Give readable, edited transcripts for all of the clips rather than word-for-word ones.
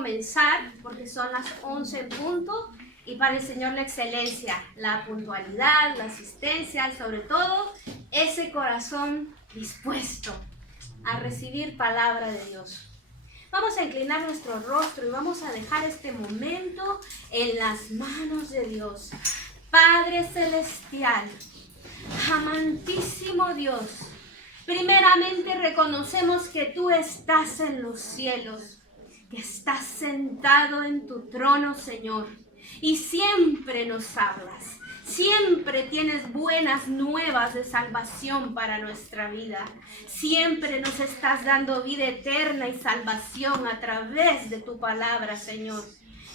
comenzar porque son las 11 en punto y para el Señor la excelencia, la puntualidad, la asistencia, sobre todo ese corazón dispuesto a recibir palabra de Dios. Vamos a inclinar nuestro rostro y vamos a dejar este momento en las manos de Dios. Padre Celestial, amantísimo Dios, primeramente reconocemos que tú estás en los cielos, que estás sentado en tu trono, Señor, y siempre nos hablas. Siempre tienes buenas nuevas de salvación para nuestra vida. Siempre nos estás dando vida eterna y salvación a través de tu palabra, Señor.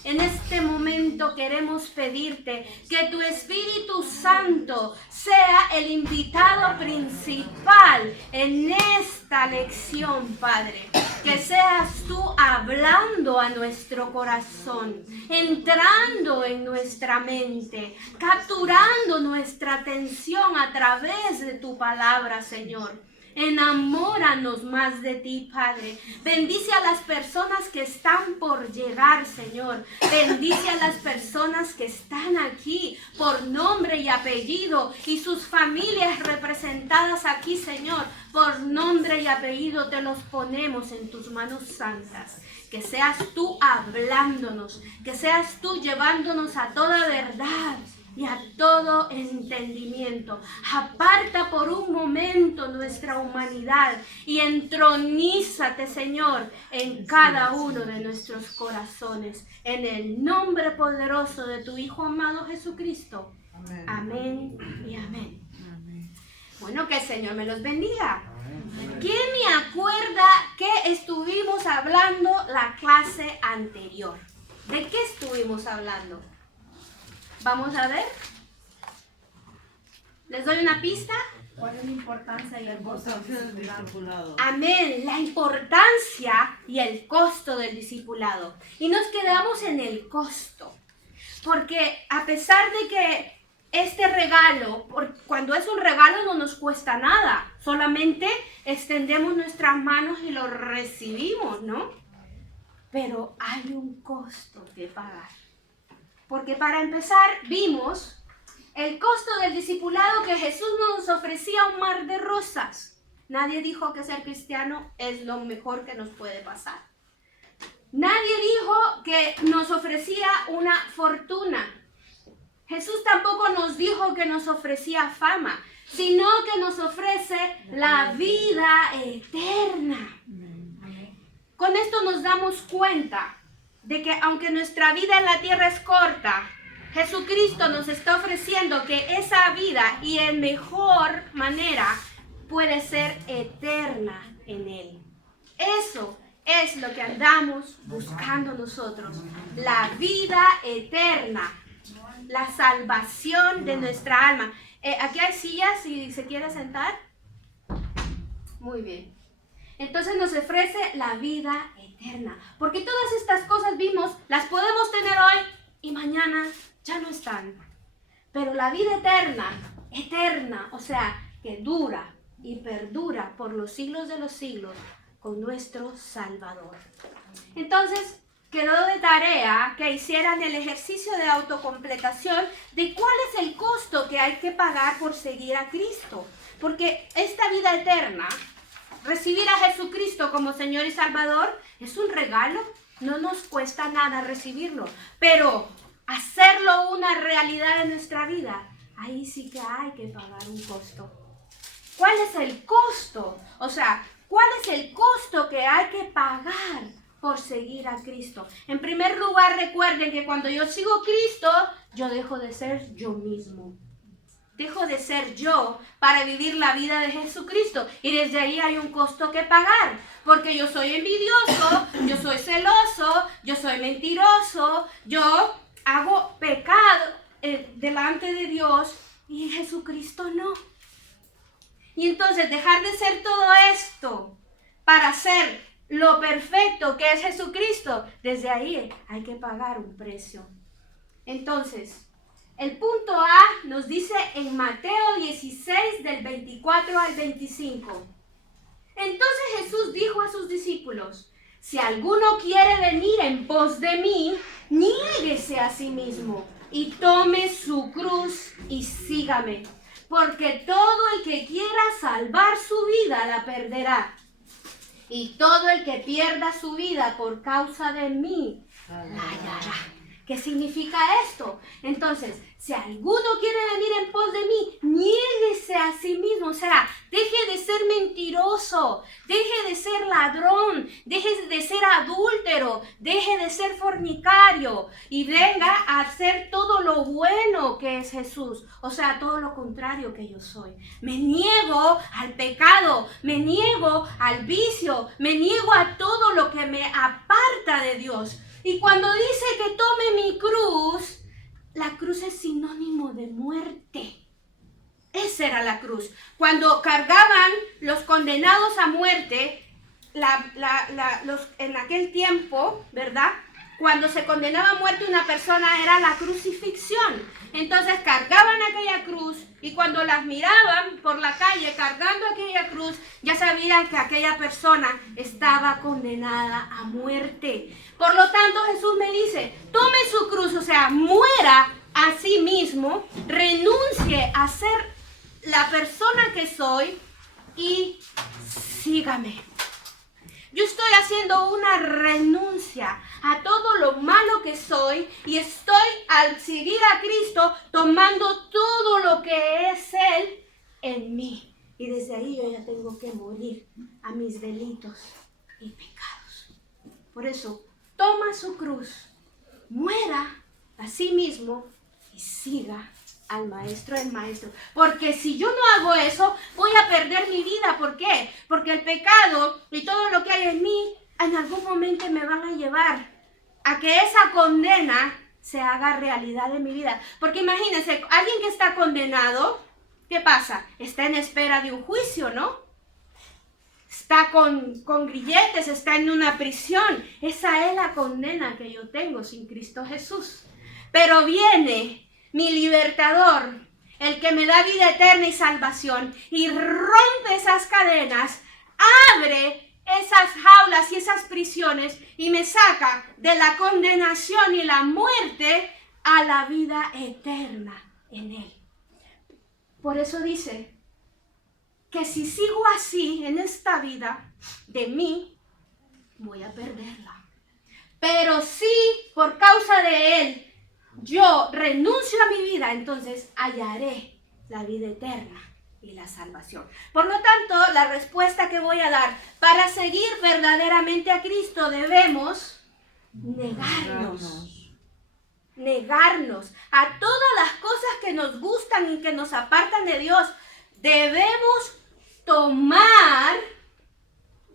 En este momento queremos pedirte que tu Espíritu Santo sea el invitado principal en esta lección, Padre. Que seas tú hablando a nuestro corazón, entrando en nuestra mente, capturando nuestra atención a través de tu palabra, Señor. Enamóranos más de ti, Padre. Bendice a las personas que están por llegar, Señor. Bendice a las personas que están aquí por nombre y apellido y sus familias representadas aquí, Señor. Por nombre y apellido te los ponemos en tus manos santas. Que seas tú hablándonos, que seas tú llevándonos a toda verdad y a todo entendimiento. Aparta por un momento nuestra humanidad y entronízate, Señor, en cada uno de nuestros corazones. En el nombre poderoso de tu Hijo amado Jesucristo. Amén. Amén y amén. Bueno, que el Señor me los bendiga. ¿Quién me acuerda que estuvimos hablando la clase anterior? ¿De qué estuvimos hablando? Vamos a ver. ¿Les doy una pista? ¿Cuál es la importancia y el costo del discipulado? Amén, la importancia y el costo del discipulado. Y nos quedamos en el costo. Porque a pesar de que este regalo, cuando es un regalo no nos cuesta nada. Solamente extendemos nuestras manos y lo recibimos, ¿no? Pero hay un costo que pagar. Porque para empezar vimos el costo del discipulado, que Jesús nos ofrecía un mar de rosas. Nadie dijo que ser cristiano es lo mejor que nos puede pasar. Nadie dijo que nos ofrecía una fortuna. Jesús tampoco nos dijo que nos ofrecía fama, sino que nos ofrece la vida eterna. Con esto nos damos cuenta de que aunque nuestra vida en la tierra es corta, Jesucristo nos está ofreciendo que esa vida y en mejor manera puede ser eterna en Él. Eso es lo que andamos buscando nosotros, la vida eterna, la salvación de nuestra alma. Aquí hay sillas si se quiere sentar. Muy bien. Entonces nos ofrece la vida eterna. Porque todas estas cosas vimos, las podemos tener hoy y mañana ya no están. Pero la vida eterna, o sea, que dura y perdura por los siglos de los siglos con nuestro Salvador. Entonces, quedó de tarea que hicieran el ejercicio de autocompletación de cuál es el costo que hay que pagar por seguir a Cristo. Porque esta vida eterna, recibir a Jesucristo como Señor y Salvador, es un regalo. No nos cuesta nada recibirlo. Pero hacerlo una realidad en nuestra vida, ahí sí que hay que pagar un costo. ¿Cuál es el costo? O sea, ¿cuál es el costo que hay que pagar por seguir a Cristo? En primer lugar, recuerden que cuando yo sigo a Cristo, yo dejo de ser yo mismo. Dejo de ser yo para vivir la vida de Jesucristo. Y desde ahí hay un costo que pagar. Porque yo soy envidioso, yo soy celoso, yo soy mentiroso, yo hago pecado delante de Dios y Jesucristo no. Y entonces dejar de ser todo esto para ser lo perfecto que es Jesucristo, desde ahí hay que pagar un precio. Entonces, el punto A nos dice en Mateo 16 del 24 al 25. Entonces Jesús dijo a sus discípulos: si alguno quiere venir en pos de mí, niéguese a sí mismo y tome su cruz y sígame. Porque todo el que quiera salvar su vida la perderá. Y todo el que pierda su vida por causa de mí la hallará. ¿Qué significa esto? Entonces, si alguno quiere venir en pos de mí, niéguese a sí mismo. O sea, deje de ser mentiroso, deje de ser ladrón, deje de ser adúltero, deje de ser fornicario y venga a hacer todo lo bueno que es Jesús. O sea, todo lo contrario que yo soy. Me niego al pecado, me niego al vicio, me niego a todo lo que me aparta de Dios. Y cuando dice que tome mi cruz, la cruz es sinónimo de muerte. Esa era la cruz. Cuando cargaban los condenados a muerte, en aquel tiempo, ¿verdad? Cuando se condenaba a muerte una persona era la crucifixión. Entonces cargaban aquella cruz y cuando las miraban por la calle cargando aquella cruz, ya sabían que aquella persona estaba condenada a muerte. Por lo tanto, Jesús me dice, tome su cruz, o sea, muera a sí mismo, renuncie a ser la persona que soy y sígame. Yo estoy haciendo una renuncia a todo lo malo que soy y estoy al seguir a Cristo tomando todo lo que es Él en mí. Y desde ahí yo ya tengo que morir a mis delitos y pecados. Por eso, toma su cruz, muera a sí mismo y siga al maestro del maestro. Porque si yo no hago eso, voy a perder mi vida. ¿Por qué? Porque el pecado y todo lo que hay en mí, en algún momento me van a llevar a que esa condena se haga realidad en mi vida. Porque imagínense, alguien que está condenado, ¿qué pasa? Está en espera de un juicio, ¿no? Está con grilletes, está en una prisión. Esa es la condena que yo tengo sin Cristo Jesús. Pero viene mi libertador, el que me da vida eterna y salvación, y rompe esas cadenas, abre esas jaulas y esas prisiones y me saca de la condenación y la muerte a la vida eterna en Él. Por eso dice que si sigo así en esta vida, de mí voy a perderla. Pero si por causa de Él yo renuncio a mi vida, entonces hallaré la vida eterna y la salvación. Por lo tanto, la respuesta que voy a dar, para seguir verdaderamente a Cristo debemos negarnos a todas las cosas que nos gustan y que nos apartan de Dios. Debemos tomar,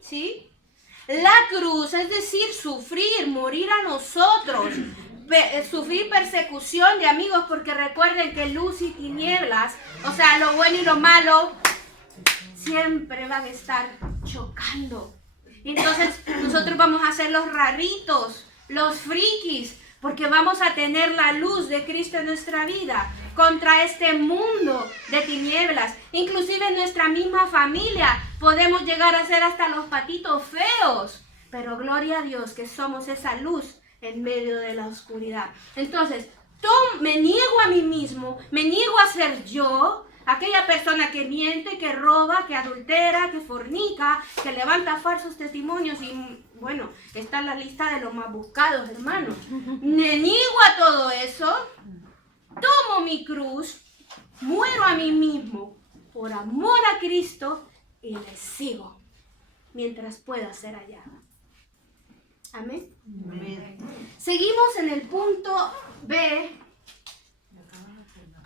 ¿sí?, la cruz, es decir, sufrir, morir a nosotros, sufrir persecución de amigos, porque recuerden que luz y tinieblas, o sea, lo bueno y lo malo, siempre van a estar chocando. Entonces nosotros vamos a ser los raritos, los frikis, porque vamos a tener la luz de Cristo en nuestra vida contra este mundo de tinieblas. Inclusive en nuestra misma familia podemos llegar a ser hasta los patitos feos, pero gloria a Dios que somos esa luz en medio de la oscuridad. Entonces, me niego a mí mismo, me niego a ser yo, aquella persona que miente, que roba, que adultera, que fornica, que levanta falsos testimonios y bueno, está en la lista de los más buscados, hermanos. Me niego a todo eso, tomo mi cruz, muero a mí mismo por amor a Cristo y le sigo mientras pueda ser hallado. Amén. Amén. Seguimos en el punto B.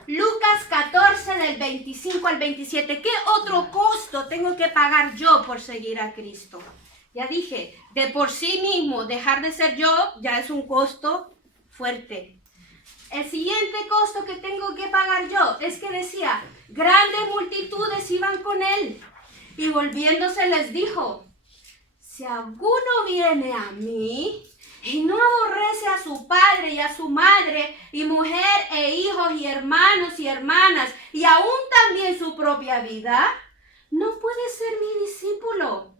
Lucas 14 del 25 al 27. ¿Qué otro costo tengo que pagar yo por seguir a Cristo? Ya dije, de por sí mismo, dejar de ser yo ya es un costo fuerte. El siguiente costo que tengo que pagar yo es que decía, grandes multitudes iban con él. Y volviéndose les dijo, si alguno viene a mí y no aborrece a su padre y a su madre y mujer e hijos y hermanos y hermanas y aún también su propia vida, no puede ser mi discípulo.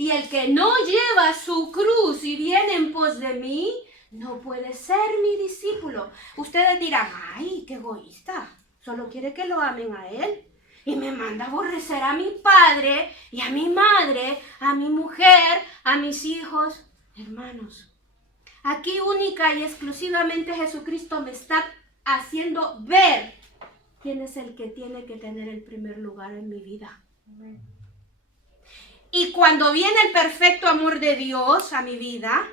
Y el que no lleva su cruz y viene en pos de mí, no puede ser mi discípulo. Ustedes dirán, ay, qué egoísta. Solo quiere que lo amen a él. Y me manda a aborrecer a mi padre y a mi madre, a mi mujer, a mis hijos. Hermanos, aquí única y exclusivamente Jesucristo me está haciendo ver quién es el que tiene que tener el primer lugar en mi vida. Y cuando viene el perfecto amor de Dios a mi vida,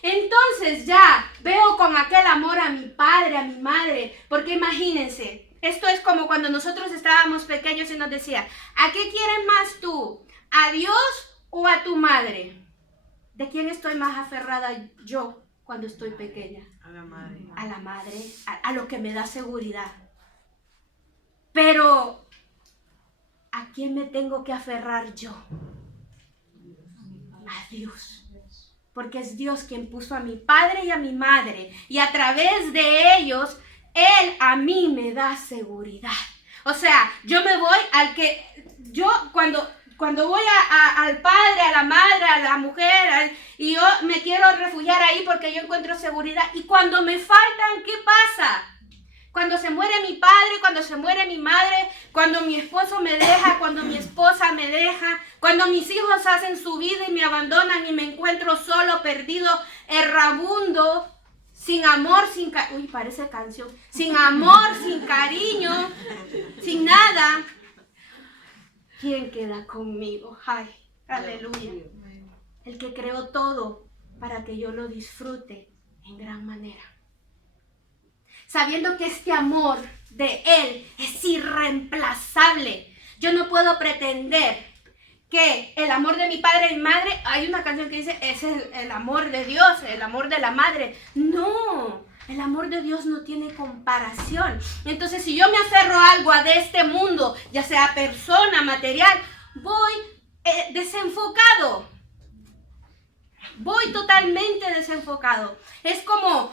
entonces ya veo con aquel amor a mi padre, a mi madre, porque imagínense, esto es como cuando nosotros estábamos pequeños y nos decía, ¿a qué quieres más tú? ¿A Dios o a tu madre? ¿De quién estoy más aferrada yo cuando estoy pequeña? A la madre. A la madre, a lo que me da seguridad. Pero, ¿a quién me tengo que aferrar yo? A Dios. Porque es Dios quien puso a mi padre y a mi madre. Y a través de ellos, Él a mí me da seguridad. O sea, yo me voy al que... Yo cuando voy al padre, a la madre, a la mujer, y yo me quiero refugiar ahí porque yo encuentro seguridad. Y cuando me faltan, ¿qué pasa? Cuando se muere mi padre, cuando se muere mi madre, cuando mi esposo me deja, cuando mi esposa me deja, cuando mis hijos hacen su vida y me abandonan y me encuentro solo, perdido, errabundo, sin amor, parece canción, sin amor, sin cariño, sin nada. ¿Quién queda conmigo? Ay, aleluya. El que creó todo para que yo lo disfrute en gran manera. Sabiendo que este amor de Él es irreemplazable. Yo no puedo pretender que el amor de mi padre y mi madre, hay una canción que dice, es el amor de Dios, el amor de la madre. No, el amor de Dios no tiene comparación. Entonces, si yo me aferro a algo de este mundo, ya sea persona, material, voy desenfocado. Voy totalmente desenfocado. Es como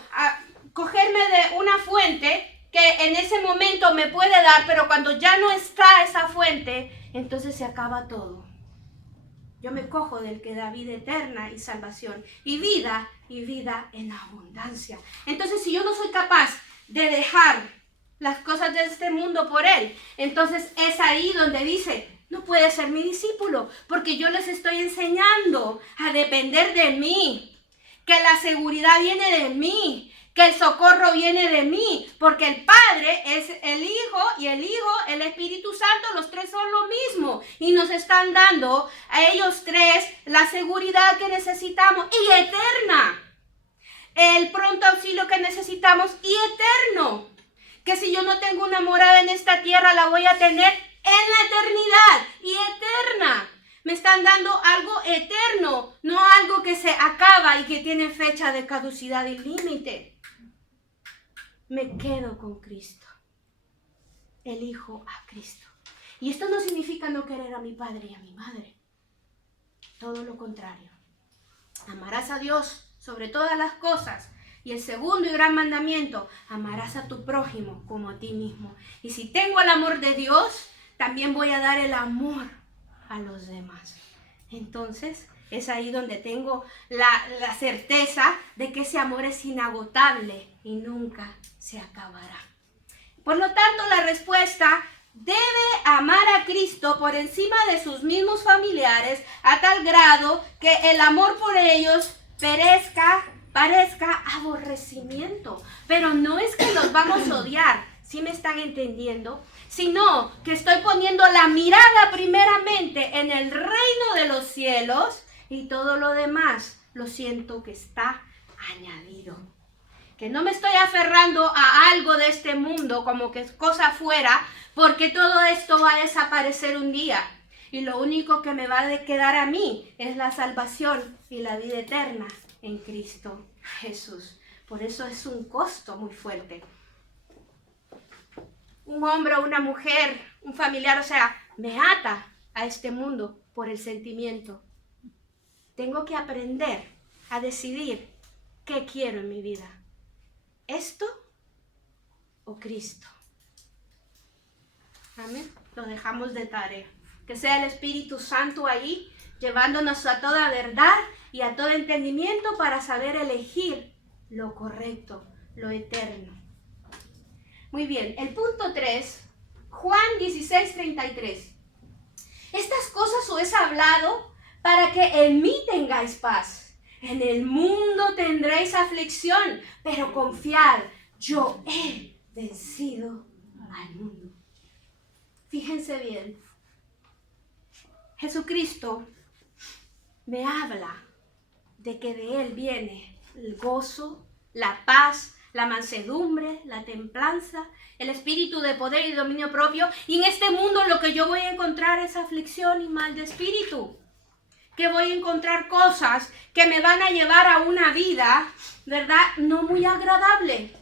cogerme de una fuente que en ese momento me puede dar, pero cuando ya no está esa fuente, entonces se acaba todo. Yo me cojo del que da vida eterna y salvación, y vida en abundancia. Entonces, si yo no soy capaz de dejar las cosas de este mundo por Él, entonces es ahí donde dice, no puede ser mi discípulo, porque yo les estoy enseñando a depender de mí, que la seguridad viene de mí, que el socorro viene de mí, porque el Padre es el Hijo y el Hijo, el Espíritu Santo, los tres son lo mismo y nos están dando a ellos tres la seguridad que necesitamos y eterna, el pronto auxilio que necesitamos y eterno, que si yo no tengo una morada en esta tierra la voy a tener en la eternidad y eterna. Me están dando algo eterno, no algo que se acaba y que tiene fecha de caducidad y límite. Me quedo con Cristo. Elijo a Cristo. Y esto no significa no querer a mi padre y a mi madre. Todo lo contrario. Amarás a Dios sobre todas las cosas. Y el segundo y gran mandamiento, amarás a tu prójimo como a ti mismo. Y si tengo el amor de Dios, también voy a dar el amor a los demás. Entonces, es ahí donde tengo la certeza de que ese amor es inagotable y nunca se acabará. Por lo tanto, la respuesta debe amar a Cristo por encima de sus mismos familiares a tal grado que el amor por ellos parezca aborrecimiento. Pero no es que los vamos a odiar, ¿sí me están entendiendo? Sino que estoy poniendo la mirada primeramente en el reino de los cielos y todo lo demás lo siento que está añadido. Que no me estoy aferrando a algo de este mundo como que es cosa fuera, porque todo esto va a desaparecer un día. Y lo único que me va a quedar a mí es la salvación y la vida eterna en Cristo Jesús. Por eso es un costo muy fuerte. Un hombre o una mujer, un familiar, o sea, me ata a este mundo por el sentimiento. Tengo que aprender a decidir qué quiero en mi vida. ¿Esto o Cristo? Amén. Lo dejamos de tarea. Que sea el Espíritu Santo ahí llevándonos a toda verdad y a todo entendimiento para saber elegir lo correcto, lo eterno. Muy bien, el punto 3, Juan 16:33. Estas cosas os he hablado para que en mí tengáis paz. En el mundo tendréis aflicción, pero confiad, yo he vencido al mundo. Fíjense bien, Jesucristo me habla de que de Él viene el gozo, la paz, la mansedumbre, la templanza, el espíritu de poder y dominio propio. Y en este mundo lo que yo voy a encontrar es aflicción y mal de espíritu. Que voy a encontrar cosas que me van a llevar a una vida, ¿verdad?, no muy agradable.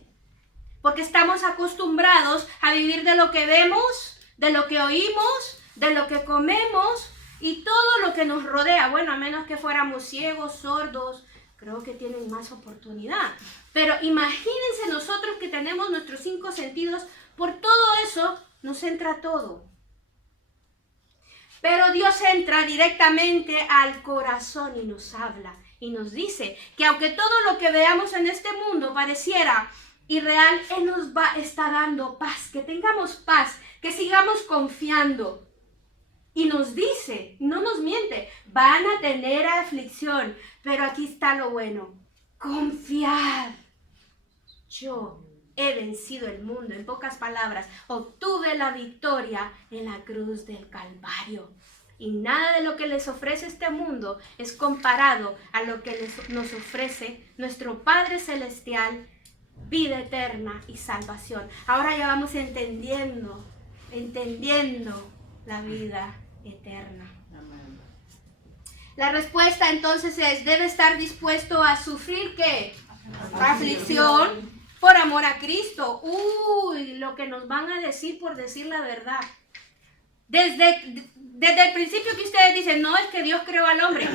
Porque estamos acostumbrados a vivir de lo que vemos, de lo que oímos, de lo que comemos y todo lo que nos rodea. Bueno, a menos que fuéramos ciegos, sordos, creo que tienen más oportunidad. Pero imagínense nosotros que tenemos nuestros 5 sentidos, por todo eso nos entra todo. Pero Dios entra directamente al corazón y nos habla y nos dice que aunque todo lo que veamos en este mundo pareciera irreal, Él nos está dando paz, que tengamos paz, que sigamos confiando. Y nos dice, no nos miente, van a tener aflicción, pero aquí está lo bueno, confiad. Yo he vencido el mundo, en pocas palabras, obtuve la victoria en la cruz del Calvario. Y nada de lo que les ofrece este mundo es comparado a lo que nos ofrece nuestro Padre Celestial, vida eterna y salvación. Ahora ya vamos entendiendo la vida eterna. Amén. La respuesta entonces es, debe estar dispuesto a sufrir ¿qué? Aflicción por amor a Cristo. Uy, lo que nos van a decir por decir la verdad. Desde el principio que ustedes dicen, no, es que Dios creó al hombre.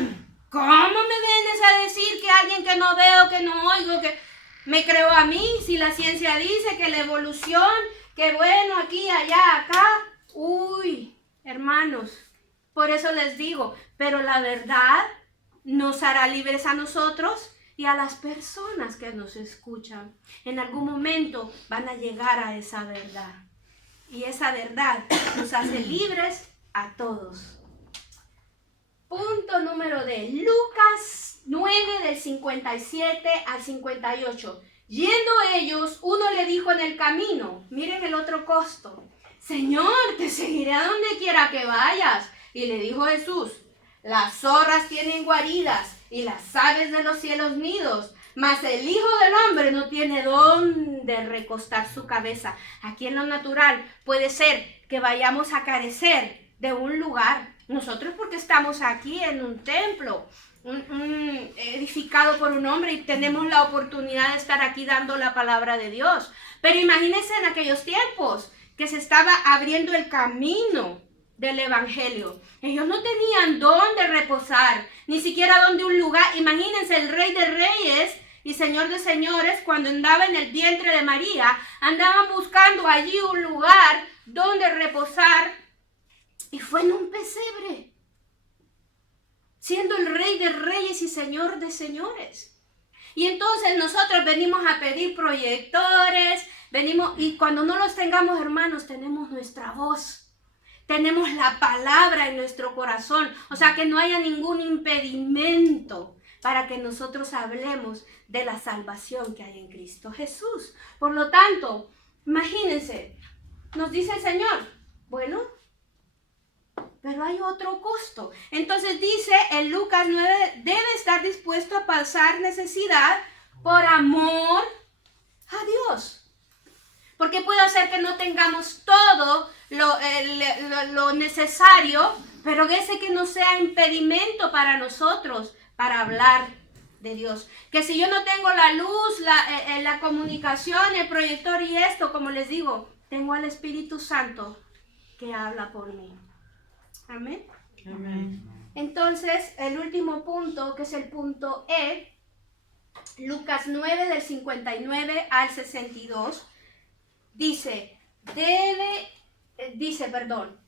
¿Cómo me vienes a decir que alguien que no veo, que no oigo, que me creó a mí? Si la ciencia dice que la evolución, que bueno, aquí, allá, acá. Uy, hermanos, por eso les digo, pero la verdad nos hará libres a nosotros y a las personas que nos escuchan. En algún momento van a llegar a esa verdad. Y esa verdad nos hace libres a todos. Punto número D. Lucas 9 del 57 al 58. Yendo ellos, uno le dijo en el camino, miren el otro costo, Señor, te seguiré a donde quiera que vayas. Y le dijo Jesús, las zorras tienen guaridas y las aves de los cielos nidos, mas el Hijo del Hombre no tiene dónde recostar su cabeza. Aquí en lo natural puede ser que vayamos a carecer de un lugar. Nosotros porque estamos aquí en un templo, edificado por un hombre y tenemos la oportunidad de estar aquí dando la palabra de Dios. Pero imagínense en aquellos tiempos que se estaba abriendo el camino del evangelio. Ellos no tenían dónde reposar, ni siquiera dónde un lugar. Imagínense el Rey de Reyes y Señor de Señores, cuando andaba en el vientre de María, andaban buscando allí un lugar donde reposar y fue en un pesebre, siendo el Rey de Reyes y Señor de Señores. Y entonces nosotros venimos a pedir proyectores, y cuando no los tengamos, hermanos, tenemos nuestra voz. Tenemos la palabra en nuestro corazón, o sea que no haya ningún impedimento para que nosotros hablemos de la salvación que hay en Cristo Jesús. Por lo tanto, imagínense, nos dice el Señor, bueno, pero hay otro costo. Entonces dice en Lucas 9, debe estar dispuesto a pasar necesidad por amor a Dios. Porque puede ser que no tengamos todo lo necesario, pero ese que no sea impedimento para nosotros para hablar de Dios. Que si yo no tengo la luz, la comunicación, el proyector y esto, como les digo, tengo al Espíritu Santo que habla por mí. Amén. Amén. Entonces, el último punto, que es el punto E, Lucas 9 del 59 al 62, dice,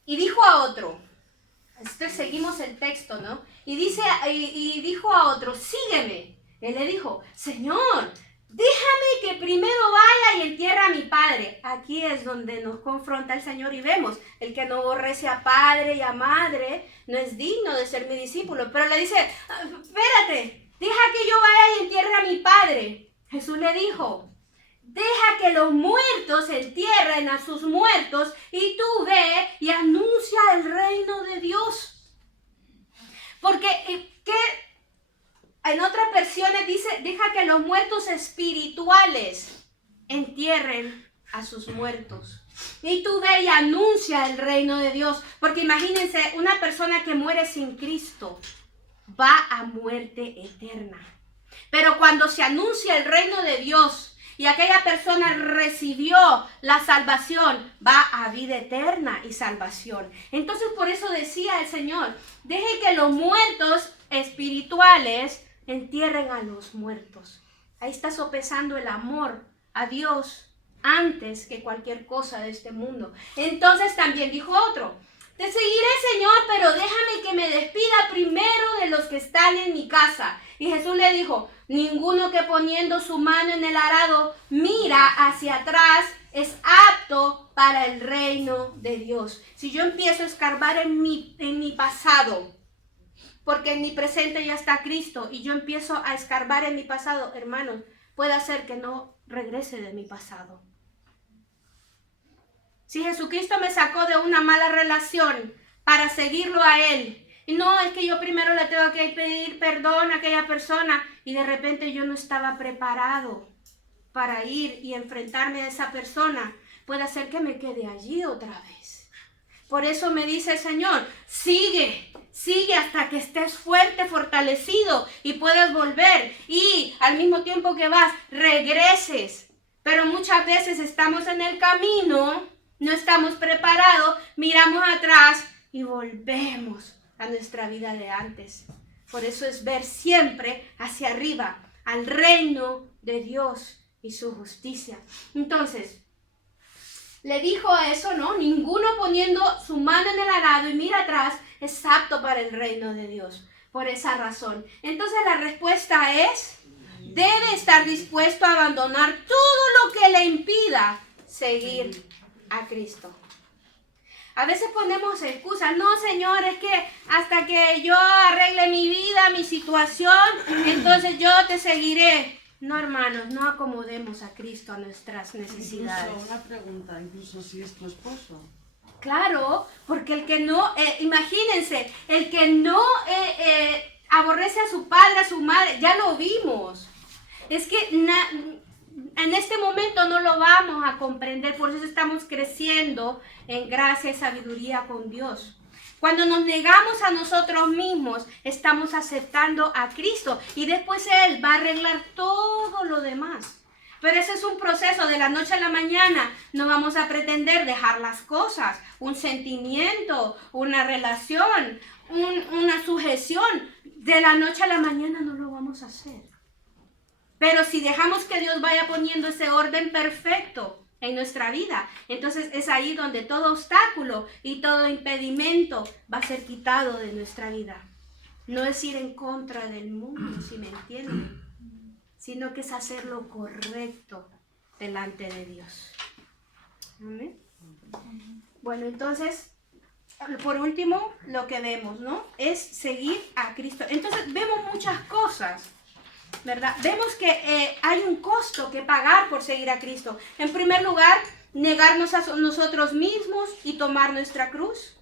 y dijo a otro, Seguimos el texto, ¿no? Y dijo a otro, sígueme. Él le dijo, Señor, déjame que primero vaya y entierre a mi padre. Aquí es donde nos confronta el Señor y vemos, el que no aborrece a padre y a madre no es digno de ser mi discípulo. Pero le dice, espérate, deja que yo vaya y entierre a mi padre. Jesús le dijo, deja que los muertos entierren a sus muertos y tú ve y anuncia el reino de Dios. Porque en otras versiones dice, deja que los muertos espirituales entierren a sus muertos. Y tú ve y anuncia el reino de Dios. Porque imagínense, una persona que muere sin Cristo va a muerte eterna. Pero cuando se anuncia el reino de Dios y aquella persona recibió la salvación, va a vida eterna y salvación. Entonces por eso decía el Señor, deje que los muertos espirituales entierren a los muertos. Ahí está sopesando el amor a Dios antes que cualquier cosa de este mundo. Entonces también dijo otro, te seguiré, Señor, pero déjame que me despida primero de los que están en mi casa. Y Jesús le dijo, ninguno que poniendo su mano en el arado mira hacia atrás es apto para el reino de Dios. Si yo empiezo a escarbar en mi pasado, porque en mi presente ya está Cristo, y yo empiezo a escarbar en mi pasado, hermanos, puede hacer que no regrese de mi pasado. Si Jesucristo me sacó de una mala relación para seguirlo a Él, y no, es que yo primero le tengo que pedir perdón a aquella persona, y de repente yo no estaba preparado para ir y enfrentarme a esa persona, puede hacer que me quede allí otra vez. Por eso me dice el Señor, sigue hasta que estés fuerte, fortalecido y puedas volver. Y al mismo tiempo que vas, regreses. Pero muchas veces estamos en el camino, no estamos preparados, miramos atrás y volvemos a nuestra vida de antes. Por eso es ver siempre hacia arriba, al reino de Dios y su justicia. Entonces, le dijo eso, ¿no? Ninguno poniendo su mano en el arado y mira atrás es apto para el reino de Dios. Por esa razón. Entonces la respuesta es, debe estar dispuesto a abandonar todo lo que le impida seguir a Cristo. A veces ponemos excusas, no, Señor, es que hasta que yo arregle mi vida, mi situación, entonces yo te seguiré. No, hermanos, no acomodemos a Cristo a nuestras necesidades. Incluso una pregunta, incluso si es tu esposo. Claro, porque el que no, imagínense, el que no aborrece a su padre, a su madre, ya lo vimos. Es que en este momento no lo vamos a comprender, por eso estamos creciendo en gracia y sabiduría con Dios. Cuando nos negamos a nosotros mismos, estamos aceptando a Cristo y después Él va a arreglar todo lo demás. Pero ese es un proceso de la noche a la mañana. No vamos a pretender dejar las cosas, un sentimiento, una relación, una sujeción. De la noche a la mañana no lo vamos a hacer. Pero si dejamos que Dios vaya poniendo ese orden perfecto en nuestra vida, entonces es ahí donde todo obstáculo y todo impedimento va a ser quitado de nuestra vida. No es ir en contra del mundo, si me entienden, sino que es hacer lo correcto delante de Dios. ¿Amén? Bueno, entonces, por último, lo que vemos, ¿no? Es seguir a Cristo. Entonces, vemos muchas cosas, ¿verdad? Vemos que hay un costo que pagar por seguir a Cristo. En primer lugar, negarnos a nosotros mismos y tomar nuestra cruz.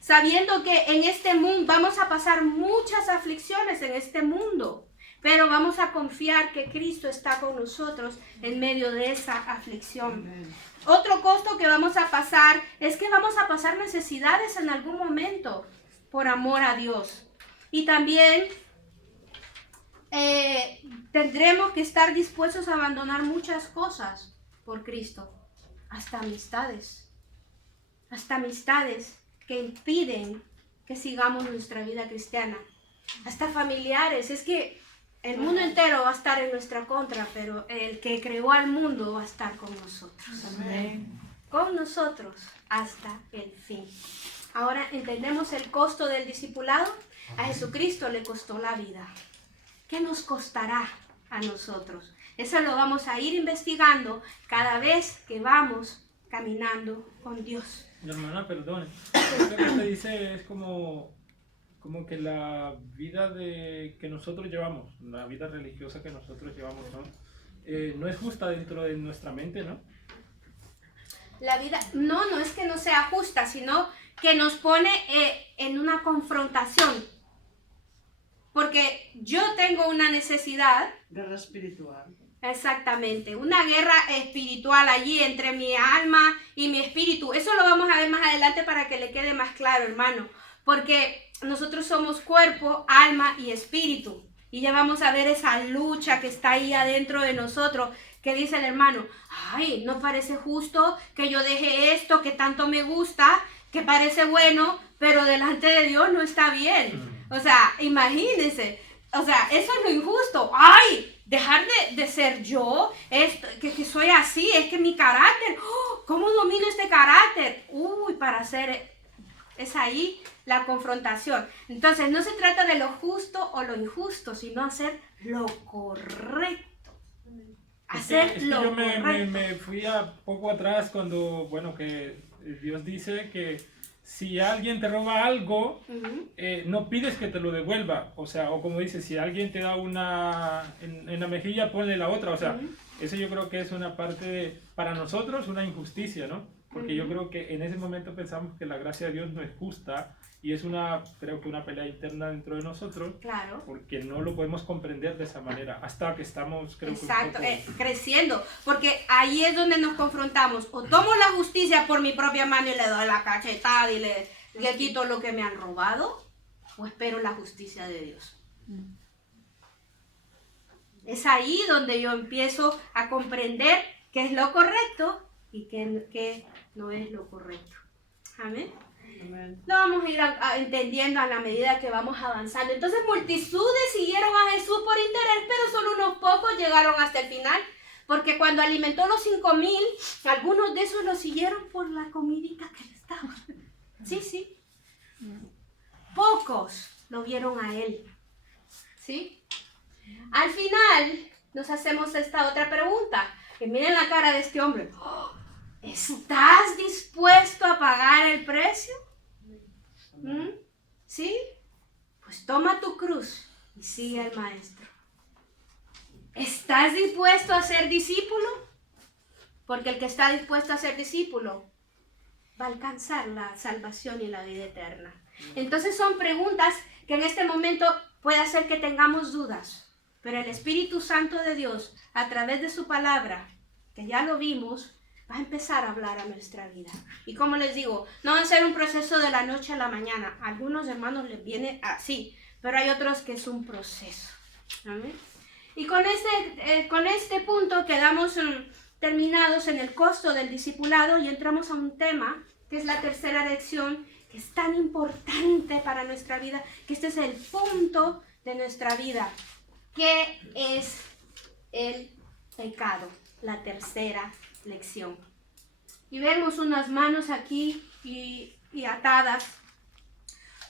Sabiendo que en este mundo vamos a pasar muchas aflicciones en este mundo. Pero vamos a confiar que Cristo está con nosotros en medio de esa aflicción. Amen. Otro costo que vamos a pasar es que vamos a pasar necesidades en algún momento por amor a Dios. Y también tendremos que estar dispuestos a abandonar muchas cosas por Cristo. Hasta amistades que impiden que sigamos nuestra vida cristiana. Hasta familiares. Es que el mundo entero va a estar en nuestra contra, pero el que creó al mundo va a estar con nosotros. Amén. Con nosotros hasta el fin. Ahora entendemos el costo del discipulado. A Jesucristo le costó la vida. ¿Qué nos costará a nosotros? Eso lo vamos a ir investigando cada vez que vamos caminando con Dios. Mi hermana, perdone. Lo que te dice es como que la vida que nosotros llevamos, la vida religiosa que nosotros llevamos, ¿no? No es justa dentro de nuestra mente, ¿no? La vida, no es que no sea justa, sino que nos pone en una confrontación. Porque yo tengo una necesidad. Guerra espiritual. Exactamente, una guerra espiritual allí entre mi alma y mi espíritu. Eso lo vamos a ver más adelante para que le quede más claro, hermano. Porque nosotros somos cuerpo, alma y espíritu. Y ya vamos a ver esa lucha que está ahí adentro de nosotros. Que dice el hermano, ay, no parece justo que yo deje esto que tanto me gusta, que parece bueno, pero delante de Dios no está bien. O sea, imagínense. O sea, eso es lo injusto. ¡Ay! Dejar de ser yo, que soy así, es que mi carácter, ¿cómo domino este carácter? Uy, para hacer, es ahí la confrontación. Entonces, no se trata de lo justo o lo injusto, sino hacer lo correcto. Hacer lo yo correcto. me fui a poco atrás cuando, bueno, que Dios dice que si alguien te roba algo, no pides que te lo devuelva. O sea, o como dice, si alguien te da una en la mejilla, ponle la otra. O sea, eso yo creo que es una parte, para nosotros, una injusticia, ¿no? Porque yo creo que en ese momento pensamos que la gracia de Dios no es justa y es creo que una pelea interna dentro de nosotros. Claro. Porque no lo podemos comprender de esa manera hasta que estamos, creo Exacto, que un poco... creciendo, porque ahí es donde nos confrontamos. O tomo la justicia por mi propia mano y le doy la cachetada y le quito lo que me han robado, o espero la justicia de Dios. Es ahí donde yo empiezo a comprender qué es lo correcto y qué no es lo correcto. Amén. Amén. Lo vamos a ir entendiendo a la medida que vamos avanzando. Entonces multitudes siguieron a Jesús por interés, pero solo unos pocos llegaron hasta el final. Porque cuando alimentó los 5,000, algunos de esos lo siguieron por la comidita que les daba. Sí. Pocos lo vieron a él. ¿Sí? Al final nos hacemos esta otra pregunta. Que miren la cara de este hombre. ¿Estás dispuesto a pagar el precio? ¿Sí? Pues toma tu cruz y sigue al maestro. ¿Estás dispuesto a ser discípulo? Porque el que está dispuesto a ser discípulo va a alcanzar la salvación y la vida eterna. Entonces son preguntas que en este momento puede hacer que tengamos dudas. Pero el Espíritu Santo de Dios, a través de su palabra, que ya lo vimos, va a empezar a hablar a nuestra vida. Y como les digo, no va a ser un proceso de la noche a la mañana. A algunos hermanos les viene así, pero hay otros que es un proceso. ¿Amén? Y con este punto quedamos terminados en el costo del discipulado y entramos a un tema que es la tercera lección, que es tan importante para nuestra vida, que este es el punto de nuestra vida. ¿Qué es el pecado? La tercera lección. Y vemos unas manos aquí y atadas,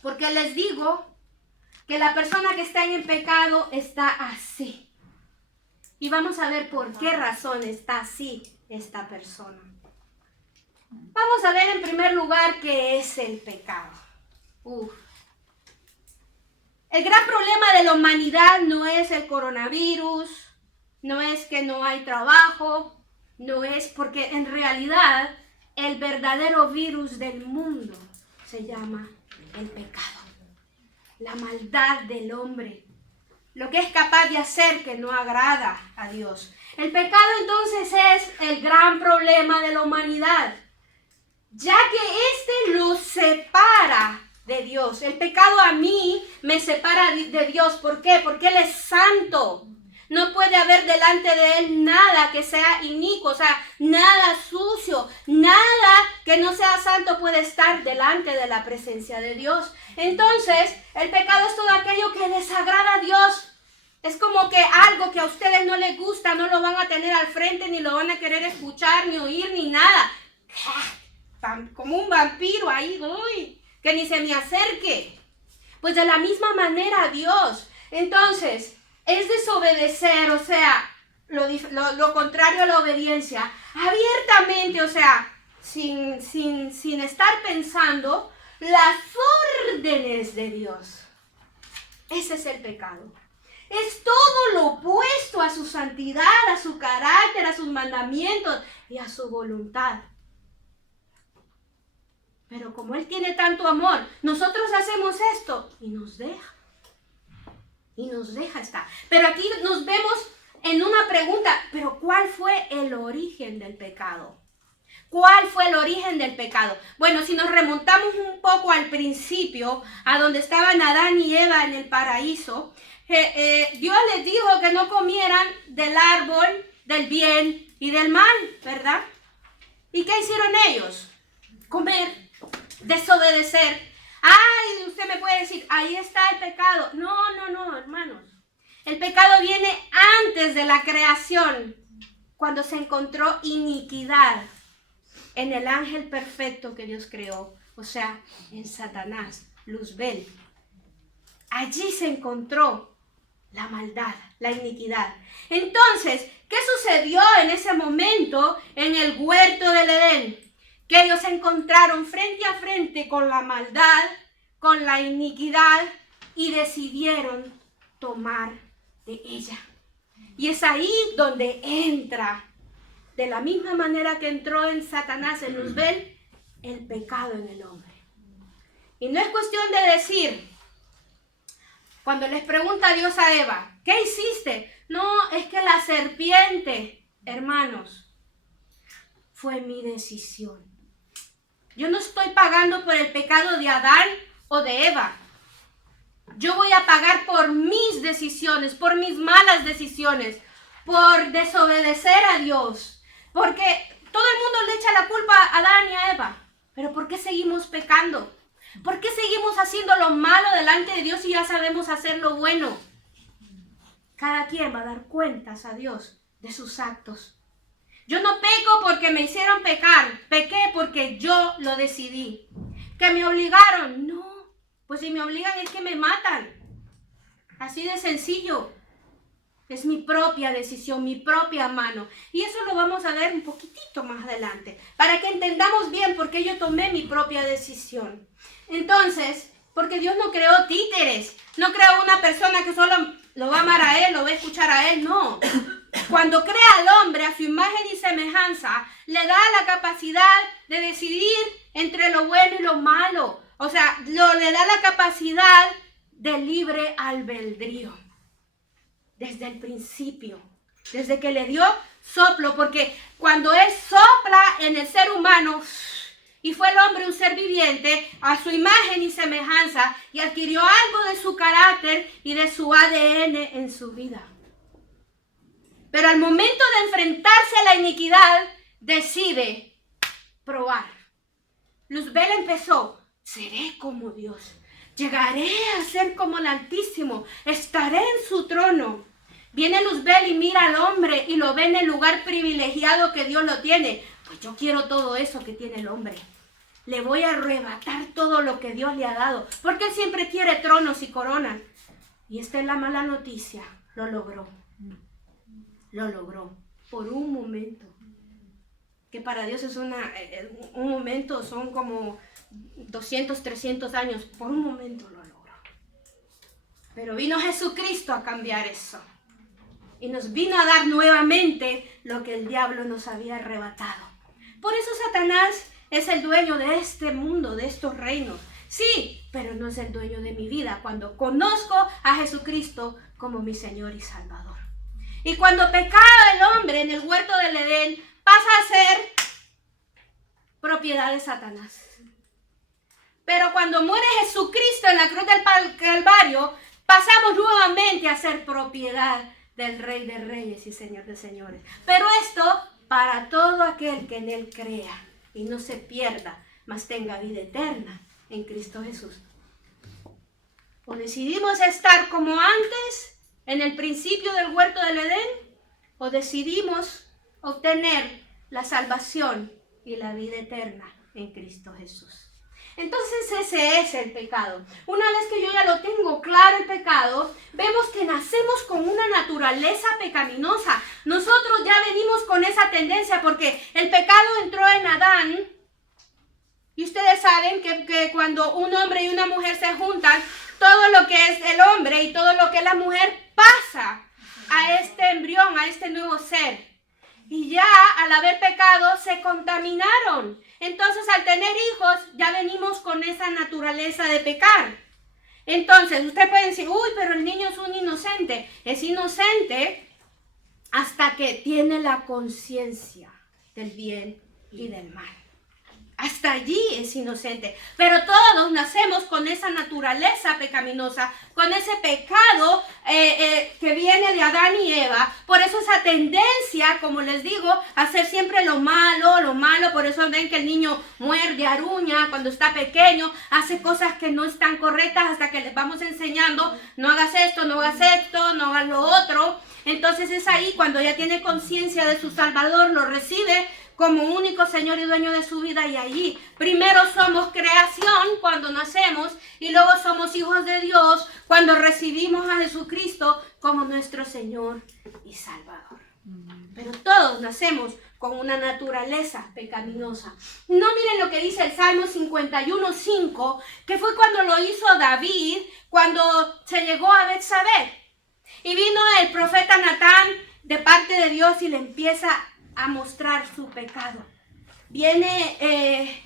porque les digo que la persona que está en el pecado está así. Y vamos a ver por qué razón está así esta persona. Vamos a ver en primer lugar qué es el pecado. El gran problema de la humanidad no es el coronavirus, no es que no hay trabajo, no es porque en realidad el verdadero virus del mundo se llama el pecado, la maldad del hombre, lo que es capaz de hacer que no agrada a Dios. El pecado entonces es el gran problema de la humanidad, ya que este nos separa de Dios. El pecado a mí me separa de Dios. ¿Por qué? Porque Él es santo. No puede haber delante de Él nada que sea inicuo, o sea, nada sucio, nada que no sea santo puede estar delante de la presencia de Dios. Entonces, el pecado es todo aquello que desagrada a Dios. Es como que algo que a ustedes no les gusta, no lo van a tener al frente, ni lo van a querer escuchar, ni oír, ni nada. Como un vampiro ahí, uy, que ni se me acerque. Pues de la misma manera Dios. Entonces, es desobedecer, o sea, lo contrario a la obediencia, abiertamente, o sea, sin estar pensando las órdenes de Dios. Ese es el pecado. Es todo lo opuesto a su santidad, a su carácter, a sus mandamientos y a su voluntad. Pero como Él tiene tanto amor, nosotros hacemos esto y nos deja. Y nos deja estar. Pero aquí nos vemos en una pregunta, pero ¿cuál fue el origen del pecado? ¿Cuál fue el origen del pecado? Bueno, si nos remontamos un poco al principio, a donde estaban Adán y Eva en el paraíso, Dios les dijo que no comieran del árbol del bien y del mal, ¿verdad? ¿Y qué hicieron ellos? Comer, desobedecer. Ay, usted me puede decir, ahí está el pecado. No, hermanos. El pecado viene antes de la creación, cuando se encontró iniquidad en el ángel perfecto que Dios creó, o sea, en Satanás, Luzbel. Allí se encontró la maldad, la iniquidad. Entonces, ¿qué sucedió en ese momento en el huerto del Edén? Que ellos se encontraron frente a frente con la maldad, con la iniquidad y decidieron tomar de ella. Y es ahí donde entra, de la misma manera que entró en Satanás, en Luzbel, el pecado en el hombre. Y no es cuestión de decir, cuando les pregunta Dios a Eva, ¿qué hiciste? No, es que la serpiente, hermanos, fue mi decisión. Yo no estoy pagando por el pecado de Adán o de Eva. Yo voy a pagar por mis decisiones, por mis malas decisiones, por desobedecer a Dios. Porque todo el mundo le echa la culpa a Adán y a Eva. Pero ¿por qué seguimos pecando? ¿Por qué seguimos haciendo lo malo delante de Dios y ya sabemos hacer lo bueno? Cada quien va a dar cuentas a Dios de sus actos. Yo no peco porque me hicieron pecar, pequé porque yo lo decidí. ¿Que me obligaron? No, pues si me obligan es que me matan. Así de sencillo. Es mi propia decisión, mi propia mano. Y eso lo vamos a ver un poquitito más adelante, para que entendamos bien por qué yo tomé mi propia decisión. Entonces, porque Dios no creó títeres, no creó una persona que solo lo va a amar a Él, lo va a escuchar a Él, no. Cuando crea al hombre a su imagen y semejanza, le da la capacidad de decidir entre lo bueno y lo malo. O sea, le da la capacidad de libre albedrío. Desde el principio, desde que le dio soplo, porque cuando Él sopla en el ser humano, y fue el hombre un ser viviente, a su imagen y semejanza, y adquirió algo de su carácter y de su ADN en su vida. Pero al momento de enfrentarse a la iniquidad, decide probar. Luzbel empezó, seré como Dios, llegaré a ser como el Altísimo, estaré en su trono. Viene Luzbel y mira al hombre y lo ve en el lugar privilegiado que Dios lo tiene. Pues yo quiero todo eso que tiene el hombre. Le voy a arrebatar todo lo que Dios le ha dado, porque Él siempre quiere tronos y coronas. Y esta es la mala noticia, lo logró. Lo logró por un momento. Que para Dios es un momento, son como 200, 300 años. Por un momento lo logró. Pero vino Jesucristo a cambiar eso. Y nos vino a dar nuevamente lo que el diablo nos había arrebatado. Por eso Satanás es el dueño de este mundo, de estos reinos. Sí, pero no es el dueño de mi vida cuando conozco a Jesucristo como mi Señor y Salvador. Y cuando pecaba el hombre en el huerto del Edén, pasa a ser propiedad de Satanás. Pero cuando muere Jesucristo en la cruz del Calvario, pasamos nuevamente a ser propiedad del Rey de Reyes y Señor de Señores. Pero esto para todo aquel que en Él crea y no se pierda, mas tenga vida eterna en Cristo Jesús. O decidimos estar como antes, en el principio del huerto del Edén, o decidimos obtener la salvación y la vida eterna en Cristo Jesús. Entonces ese es el pecado. Una vez que yo ya lo tengo claro el pecado, vemos que nacemos con una naturaleza pecaminosa. Nosotros ya venimos con esa tendencia porque el pecado entró en Adán. Y ustedes saben que cuando un hombre y una mujer se juntan, todo lo que es el hombre y todo lo que es la mujer pasa a este embrión, a este nuevo ser. Y ya al haber pecado se contaminaron. Entonces al tener hijos ya venimos con esa naturaleza de pecar. Entonces usted puede decir, uy, pero el niño es un inocente. Es inocente hasta que tiene la conciencia del bien y del mal. Hasta allí es inocente. Pero todos nacemos con esa naturaleza pecaminosa, con ese pecado que viene de Adán y Eva. Por eso esa tendencia, como les digo, a hacer siempre lo malo, lo malo. Por eso ven que el niño muerde, aruña cuando está pequeño, hace cosas que no están correctas hasta que les vamos enseñando, no hagas esto, no hagas esto, no hagas lo otro. Entonces es ahí cuando ya tiene conciencia de su Salvador, lo recibe como único Señor y dueño de su vida, y allí primero somos creación cuando nacemos y luego somos hijos de Dios cuando recibimos a Jesucristo como nuestro Señor y Salvador. Pero todos nacemos con una naturaleza pecaminosa. No miren lo que dice el Salmo 51:5, que fue cuando lo hizo David, cuando se llegó a Betsabé. Y vino el profeta Natán de parte de Dios y le empieza a mostrar su pecado. Viene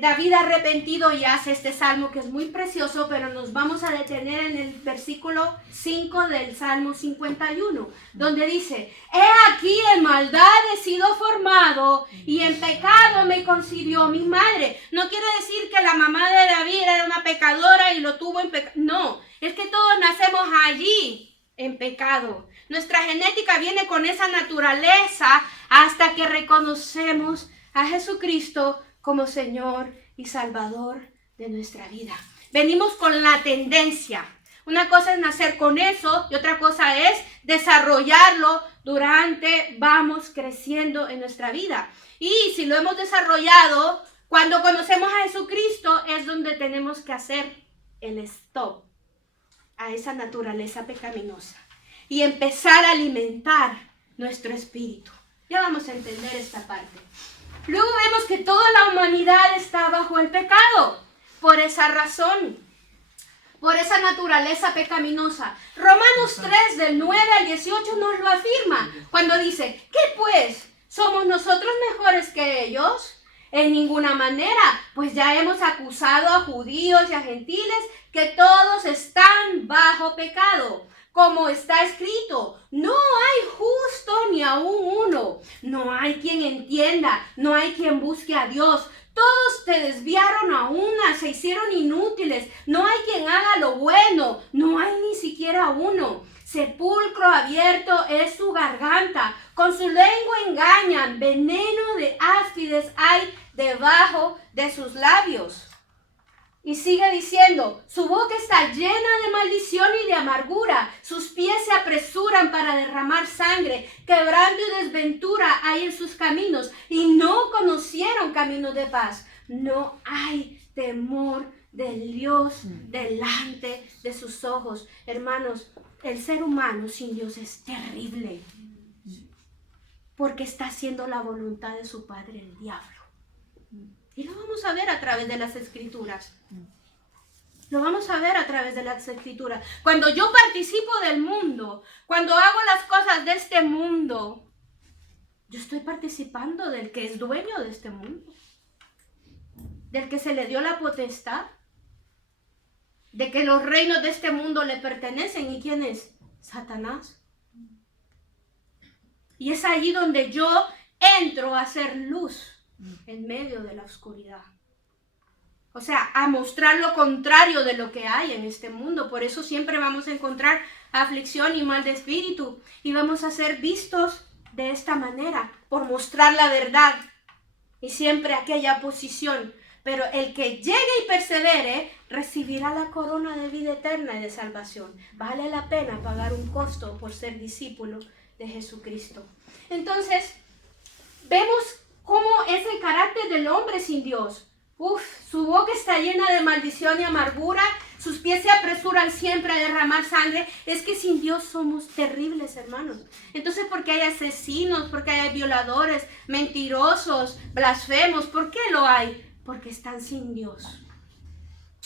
David arrepentido y hace este salmo que es muy precioso, pero nos vamos a detener en el versículo 5 del Salmo 51, donde dice, he aquí en maldad he sido formado y en pecado me concibió mi madre. No quiere decir que la mamá de David era una pecadora y lo tuvo en pecado. No, es que todos nacemos allí en pecado. Nuestra genética viene con esa naturaleza hasta que reconocemos a Jesucristo como Señor y Salvador de nuestra vida. Venimos con la tendencia. Una cosa es nacer con eso y otra cosa es desarrollarlo vamos creciendo en nuestra vida. Y si lo hemos desarrollado, cuando conocemos a Jesucristo es donde tenemos que hacer el stop a esa naturaleza pecaminosa y empezar a alimentar nuestro espíritu. Ya vamos a entender esta parte. Luego vemos que toda la humanidad está bajo el pecado. Por esa razón, por esa naturaleza pecaminosa. Romanos 3, del 9 al 18 nos lo afirma. Cuando dice, ¿qué pues? ¿Somos nosotros mejores que ellos? En ninguna manera, pues ya hemos acusado a judíos y a gentiles que todos están bajo pecado. Como está escrito, no hay justo ni aún uno, no hay quien entienda, no hay quien busque a Dios. Todos se desviaron a una, se hicieron inútiles, no hay quien haga lo bueno, no hay ni siquiera uno. Sepulcro abierto es su garganta, con su lengua engañan, veneno de áspides hay debajo de sus labios. Y sigue diciendo, su boca está llena de maldición y de amargura, sus pies se apresuran para derramar sangre, quebranto y desventura hay en sus caminos, y no conocieron camino de paz. No hay temor del Dios delante de sus ojos. Hermanos, el ser humano sin Dios es terrible, porque está haciendo la voluntad de su padre, el diablo. Y lo vamos a ver a través de las Escrituras. Lo vamos a ver a través de las Escrituras. Cuando yo participo del mundo, cuando hago las cosas de este mundo, yo estoy participando del que es dueño de este mundo, del que se le dio la potestad, de que los reinos de este mundo le pertenecen. ¿Y quién es? Satanás. Y es allí donde yo entro a hacer luz en medio de la oscuridad. O sea, a mostrar lo contrario de lo que hay en este mundo. Por eso siempre vamos a encontrar aflicción y mal de espíritu. Y vamos a ser vistos de esta manera, por mostrar la verdad. Y siempre aquella posición. Pero el que llegue y persevere, recibirá la corona de vida eterna y de salvación. Vale la pena pagar un costo por ser discípulo de Jesucristo. Entonces, vemos cómo es el carácter del hombre sin Dios. Su boca está llena de maldición y amargura, sus pies se apresuran siempre a derramar sangre. Es que sin Dios somos terribles, hermanos. Entonces, ¿por qué hay asesinos? ¿Por qué hay violadores, mentirosos, blasfemos? ¿Por qué lo hay? Porque están sin Dios.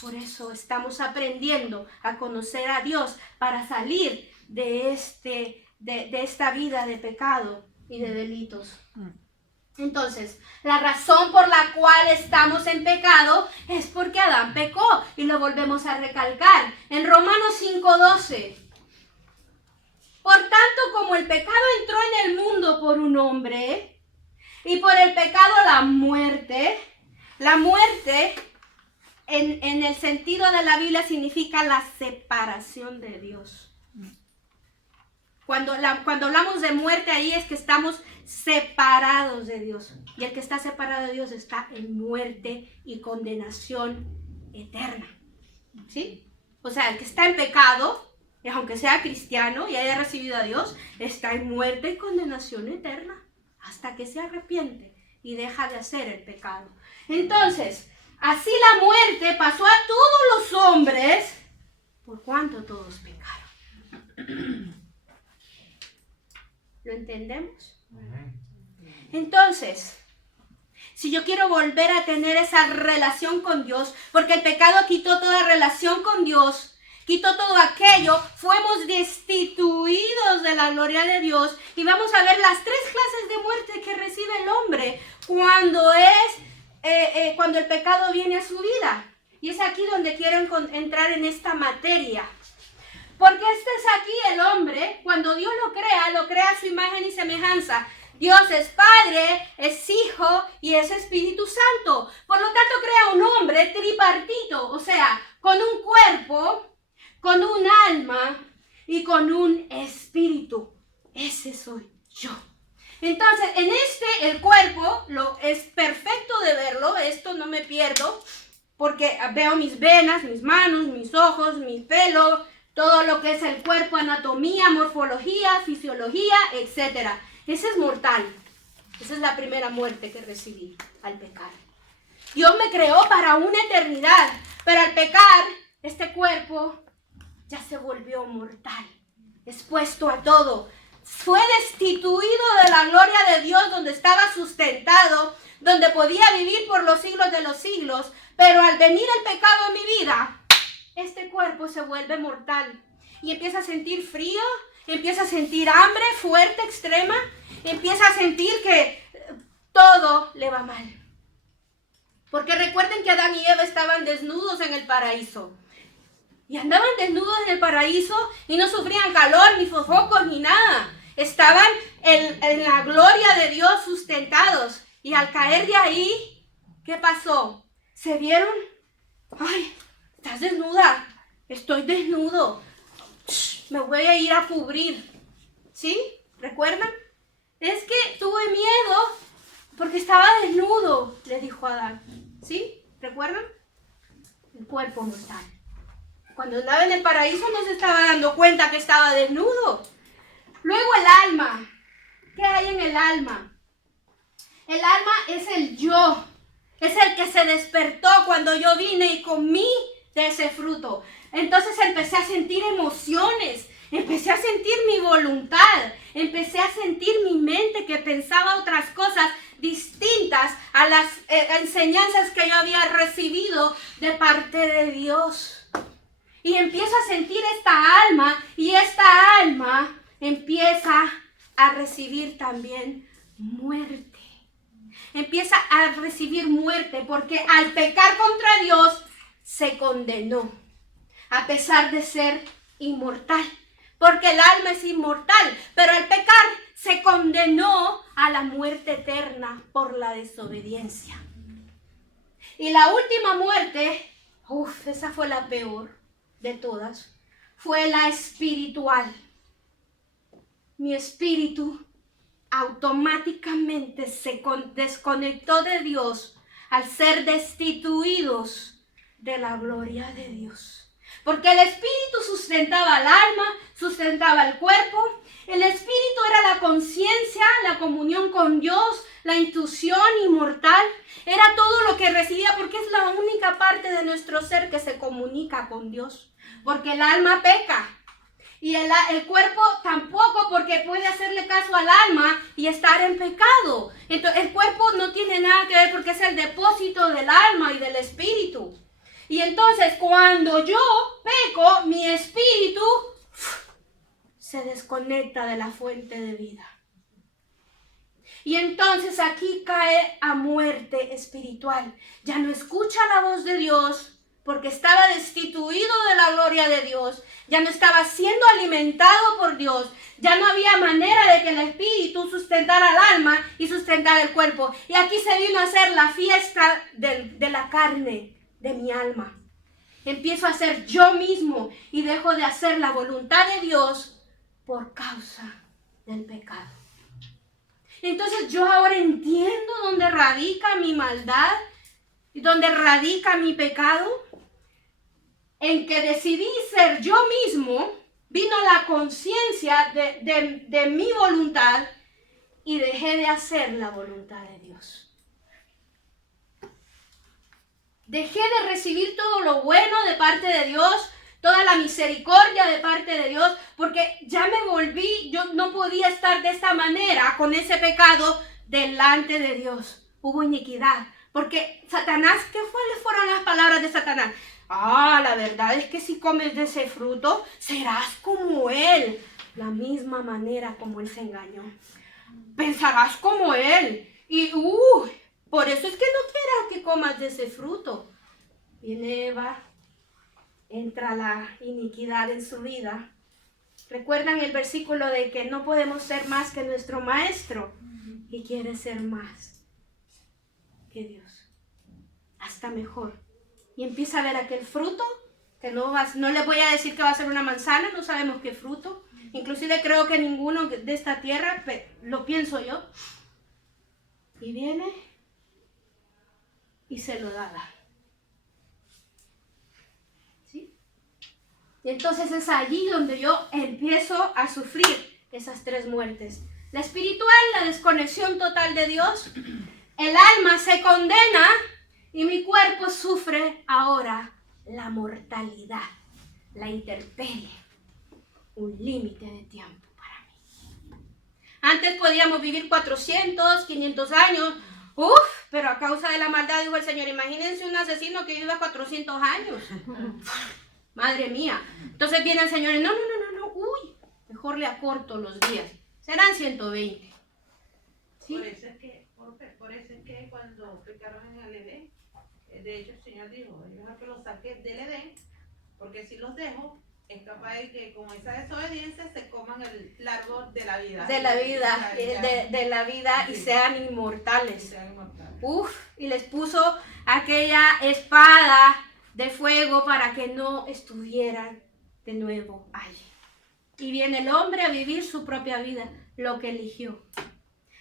Por eso estamos aprendiendo a conocer a Dios para salir de esta vida de pecado y de delitos. Entonces, la razón por la cual estamos en pecado es porque Adán pecó, y lo volvemos a recalcar en Romanos 5:12. Por tanto, como el pecado entró en el mundo por un hombre, y por el pecado la muerte en el sentido de la Biblia significa la separación de Dios. Cuando hablamos de muerte ahí es que estamos separados de Dios. Y el que está separado de Dios está en muerte y condenación eterna. ¿Sí? O sea, el que está en pecado, aunque sea cristiano y haya recibido a Dios, está en muerte y condenación eterna hasta que se arrepiente y deja de hacer el pecado. Entonces, así la muerte pasó a todos los hombres por cuanto todos pecaron. ¿Lo entendemos? Entonces, si yo quiero volver a tener esa relación con Dios, porque el pecado quitó toda relación con Dios, quitó todo aquello, fuimos destituidos de la gloria de Dios, y vamos a ver las 3 clases de muerte que recibe el hombre cuando el pecado viene a su vida. Y es aquí donde quiero entrar en esta materia. Porque este es aquí el hombre, cuando Dios lo crea a su imagen y semejanza. Dios es Padre, es Hijo y es Espíritu Santo. Por lo tanto, crea un hombre tripartito, o sea, con un cuerpo, con un alma y con un espíritu. Ese soy yo. Entonces, el cuerpo es perfecto de verlo, esto no me pierdo, porque veo mis venas, mis manos, mis ojos, mi pelo, todo lo que es el cuerpo, anatomía, morfología, fisiología, etc. Ese es mortal. Esa es la primera muerte que recibí al pecar. Dios me creó para una eternidad, pero al pecar, este cuerpo ya se volvió mortal, expuesto a todo. Fue destituido de la gloria de Dios, donde estaba sustentado, donde podía vivir por los siglos de los siglos, pero al venir el pecado en mi vida, este cuerpo se vuelve mortal y empieza a sentir frío, empieza a sentir hambre fuerte, extrema, empieza a sentir que todo le va mal. Porque recuerden que Adán y Eva estaban desnudos en el paraíso. Y andaban desnudos en el paraíso y no sufrían calor, ni sofocos, ni nada. Estaban en la gloria de Dios sustentados. Y al caer de ahí, ¿qué pasó? ¿Se vieron? ¡Ay! Estás desnuda, estoy desnudo, me voy a ir a cubrir, ¿sí? ¿Recuerdan? Es que tuve miedo porque estaba desnudo, le dijo Adán, ¿sí? ¿Recuerdan? El cuerpo mortal. Cuando andaba en el paraíso no se estaba dando cuenta que estaba desnudo. Luego el alma. ¿Qué hay en el alma? El alma es el yo, es el que se despertó cuando yo vine y comí de ese fruto. Entonces empecé a sentir emociones, empecé a sentir mi voluntad, empecé a sentir mi mente que pensaba otras cosas distintas a las enseñanzas que yo había recibido de parte de Dios. Y empiezo a sentir esta alma, y esta alma empieza a recibir también muerte. Empieza a recibir muerte porque al pecar contra Dios se condenó, a pesar de ser inmortal, porque el alma es inmortal, pero al pecar se condenó a la muerte eterna por la desobediencia. Y la última muerte, esa fue la peor de todas, fue la espiritual. Mi espíritu automáticamente se desconectó de Dios al ser destituidos de la gloria de Dios. Porque el espíritu sustentaba al alma, sustentaba el cuerpo. El espíritu era la conciencia, la comunión con Dios, la intuición inmortal. Era todo lo que recibía porque es la única parte de nuestro ser que se comunica con Dios. Porque el alma peca. Y el cuerpo tampoco, porque puede hacerle caso al alma y estar en pecado. Entonces el cuerpo no tiene nada que ver porque es el depósito del alma y del espíritu. Y entonces cuando yo peco, mi espíritu se desconecta de la fuente de vida. Y entonces aquí cae a muerte espiritual. Ya no escucha la voz de Dios porque estaba destituido de la gloria de Dios. Ya no estaba siendo alimentado por Dios. Ya no había manera de que el espíritu sustentara el alma y sustentara el cuerpo. Y aquí se vino a hacer la fiesta de la carne, de mi alma. Empiezo a hacer yo mismo y dejo de hacer la voluntad de Dios por causa del pecado. Entonces yo ahora entiendo dónde radica mi maldad y dónde radica mi pecado. En que decidí ser yo mismo, vino la conciencia de mi voluntad y dejé de hacer la voluntad de Dios. Dejé de recibir todo lo bueno de parte de Dios, toda la misericordia de parte de Dios, porque ya me volví, yo no podía estar de esta manera, con ese pecado, delante de Dios. Hubo iniquidad, porque Satanás, ¿cuáles fueron las palabras de Satanás? La verdad es que si comes de ese fruto, serás como él. La misma manera como él se engañó. Pensarás como él. Y, por eso es que no quiera que comas de ese fruto. Viene Eva, entra la iniquidad en su vida. ¿Recuerdan el versículo de que no podemos ser más que nuestro maestro? Y quiere ser más que Dios. Hasta mejor. Y empieza a ver aquel fruto, que no le voy a decir que va a ser una manzana, no sabemos qué fruto. Inclusive creo que ninguno de esta tierra, lo pienso yo. Y viene y se lo da. ¿Sí? Y entonces es allí donde yo empiezo a sufrir esas 3 muertes. La espiritual, la desconexión total de Dios. El alma se condena. Y mi cuerpo sufre ahora la mortalidad, la intemperie, un límite de tiempo para mí. Antes podíamos vivir 400, 500 años, pero a causa de la maldad, dijo el Señor, imagínense un asesino que vive 400 años. Madre mía. Entonces viene el Señor y no, mejor le acorto los días, serán 120. ¿Sí? Por eso es que cuando pecaron en el Edén, de hecho el Señor dijo, es mejor que los saque del Edén, porque si los dejo, es capaz de que con esa desobediencia se coman el árbol de la vida. De la vida, y sean inmortales. Y les puso aquella espada de fuego para que no estuvieran de nuevo allí. Y viene el hombre a vivir su propia vida, lo que eligió.